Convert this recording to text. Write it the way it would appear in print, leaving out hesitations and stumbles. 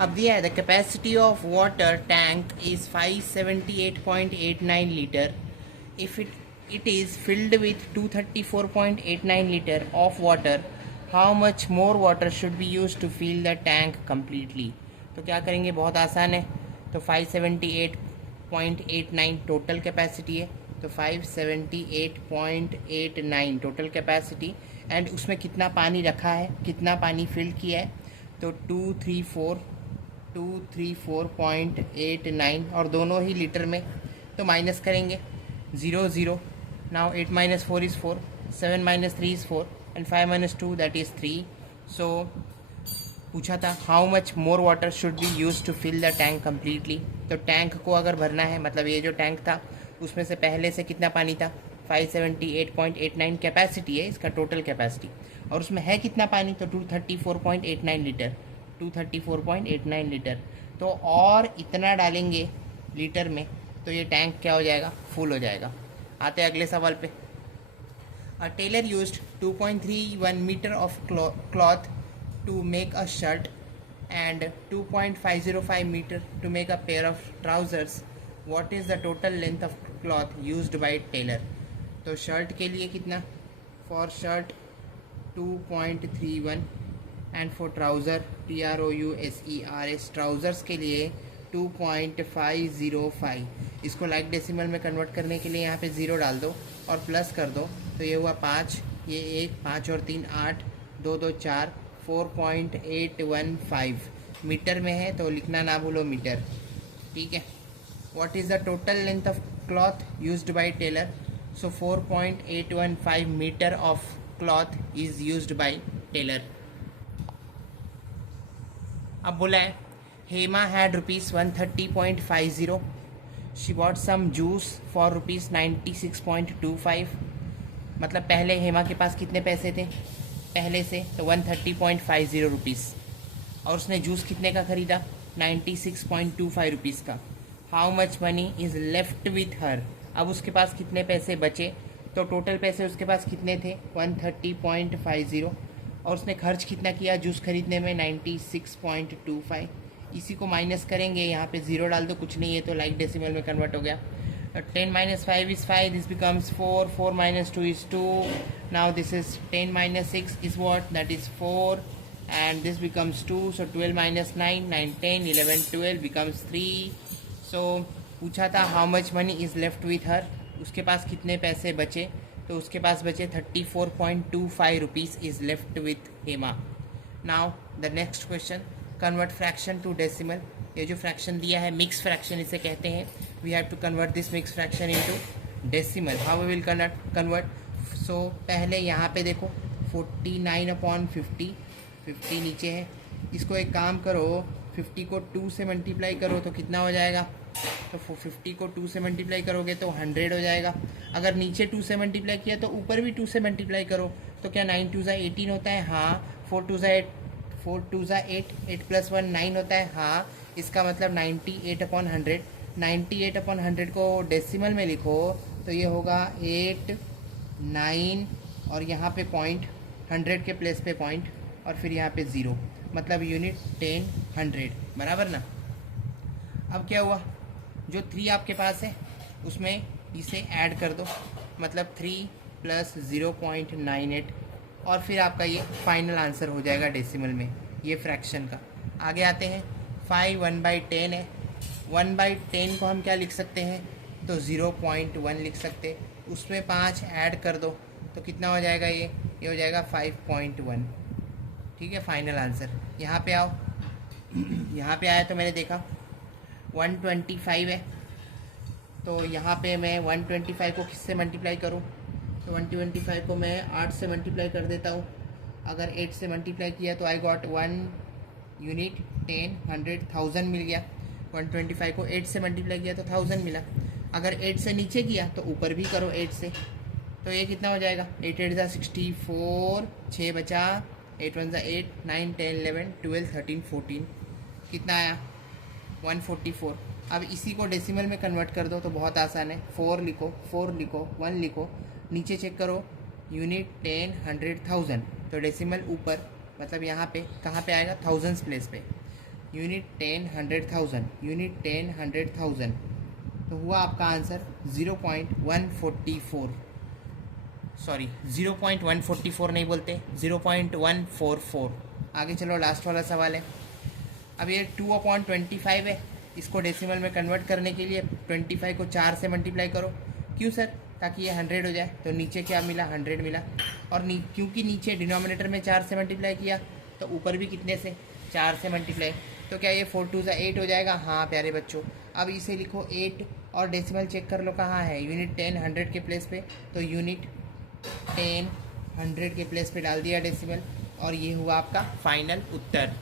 अब दिया है the capacity of water tank is 578.89 litre if it is filled with 234.89 liter of water. How much more water should be used to fill the tank completely? तो क्या करेंगे, बहुत आसान है। तो 578.89 टोटल कैपेसिटी है, तो 578.89 टोटल कैपेसिटी एंड उसमें कितना पानी रखा है, कितना पानी फिल किया है, तो 234.89 और दोनों ही लीटर में। तो माइनस करेंगे, 0 0. Now 8 minus 4 is 4, 7 minus 3 is 4 and 5 minus 2 that is 3. So पूछा था how much more water should be used to fill the tank completely. तो टैंक को अगर भरना है, मतलब ये जो टैंक था उसमें से पहले से कितना पानी था, 578.89 कैपेसिटी है इसका टोटल कैपेसिटी, और उसमें है कितना पानी, तो 234.89 लीटर, 234.89 लीटर। तो और इतना डालेंगे लीटर में तो ये टैंक क्या हो जाएगा, फुल हो जाएगा। आते हैं अगले सवाल पे। A tailor used 2.31 metre of cloth to make a shirt and 2.505 metre to make a pair of trousers. What is the total length of cloth used by tailor. तो शर्ट के लिए कितना, for shirt 2.31 and for trouser TROUSERS trousers के लिए 2.505। इसको like decimal में convert करने के लिए यहाँ पे 0 डाल दो और प्लस कर दो, तो ये हुआ 5, ये 1, 5 और 3 8, 2 2 4, 4.815 मीटर में है, तो लिखना ना भूलो मीटर, ठीक है। What is the total length of cloth used by tailor. So 4.815 metre of cloth is used by tailor. अब बोला है Hema had ₹130.50. She bought some juice for ₹96.25. मतलब पहले हेमा के पास कितने पैसे थे पहले से, तो 130.50 रुपीज़, और उसने जूस कितने का ख़रीदा, 96.25 रुपीज़ का। How much money is left with her. अब उसके पास कितने पैसे बचे, तो टोटल पैसे उसके पास कितने थे, 130.50, और उसने खर्च कितना किया जूस खरीदने में, 96.25। इसी को माइनस करेंगे, यहाँ पे 0 डाल दो, कुछ नहीं है तो लाइक डेसिमल में कन्वर्ट हो गया। 10 minus 5 is 5, this becomes 4, 4 minus 2 is 2, now this is 10 minus 6 is what, that is 4, and this becomes 2, so 12 minus 9, 9, 10, 11, 12 becomes 3. So पूछा था how much money is left with her, उसके पास कितने पैसे बचे, तो उसके पास बचे 34.25 rupees is left with Hema. Now the next question, convert fraction to decimal. ये जो फ्रैक्शन दिया है मिक्स फ्रैक्शन इसे कहते हैं, we have to convert this mix fraction into decimal. How we will convert. So पहले यहाँ पे देखो 49/50, 50 नीचे है, इसको एक काम करो 50 को 2 से मल्टीप्लाई करो तो कितना हो जाएगा, तो 50 को 2 से मल्टीप्लाई करोगे तो 100 हो जाएगा। अगर नीचे 2 से मल्टीप्लाई किया तो ऊपर भी 2 से मल्टीप्लाई करो, तो क्या 9 2 18 होता है, हाँ। 4 2 8, 4 2 8, 8 + 1 9 होता है, हाँ। इसका मतलब 98/100, 98/100 को डेसिमल में लिखो तो ये होगा 8 9 और यहाँ पे पॉइंट, 100 के प्लेस पे पॉइंट और फिर यहाँ पे 0, मतलब यूनिट 10 100, बराबर ना। अब क्या हुआ, जो 3 आपके पास है उसमें इसे ऐड कर दो, मतलब 3 + 0.98, और फिर आपका ये फाइनल आंसर हो जाएगा डेसिमल में ये फ्रैक्शन का। आगे आते हैं, 5 1/10 है, 1/10 को हम क्या लिख सकते हैं, तो 0.1 लिख सकते, उसमें 5 ऐड कर दो तो कितना हो जाएगा, ये हो जाएगा 5.1, ठीक है, फाइनल आंसर। यहाँ पे आओ, यहाँ पे आया तो मैंने देखा 125 है, तो यहाँ पे मैं 125 को किससे मल्टीप्लाई करूँ, तो 125 को मैं 8 से मल्टीप्लाई कर देता हूँ। अगर 8 से मल्टीप्लाई किया तो आई गॉट 1 यूनिट 10 100 1000 मिल गया। 125 को 8 से मल्टीप्लाई किया तो 1000 मिला। अगर 8 से नीचे किया तो ऊपर भी करो 8 से, तो ये कितना हो जाएगा, 8 8 64, 6 बचा, 8 1 8, 9 10 11 12 13 14, कितना आया 144। अब इसी को डेसिमल में कन्वर्ट कर दो तो बहुत आसान है, 4 लिखो 4 लिखो 1 लिखो, नीचे चेक करो यूनिट 10 100 1000, तो डेसिमल ऊपर, मतलब यहाँ पे कहाँ पे आएगा, थाउजेंड्स प्लेस पे। यूनिट 10 100,000, यूनिट 10 100,000, तो हुआ आपका आंसर 0.144, सॉरी 0.144 नहीं बोलते, 0.144। आगे चलो, लास्ट वाला सवाल है। अब ये 2/25 है, इसको डेसिमल में कन्वर्ट करने के लिए 25 को 4 से मल्टीप्लाई करो। क्यों सर? ताकि ये 100 हो जाए। तो नीचे क्या मिला? 100 मिला। और क्योंकि नीचे डिनोमिनेटर में 4 से मल्टीप्लाई किया तो ऊपर भी कितने से? 4 से मल्टीप्लाई। तो क्या ये 4 2 8 हो जाएगा? हाँ प्यारे बच्चों। अब इसे लिखो 8 और डेसिमल चेक कर लो कहाँ है। यूनिट 10 100 के प्लेस पे, तो यूनिट 10 100 के प्लेस पे डाल दिया डेसिमल, और ये हुआ आपका फाइनल उत्तर।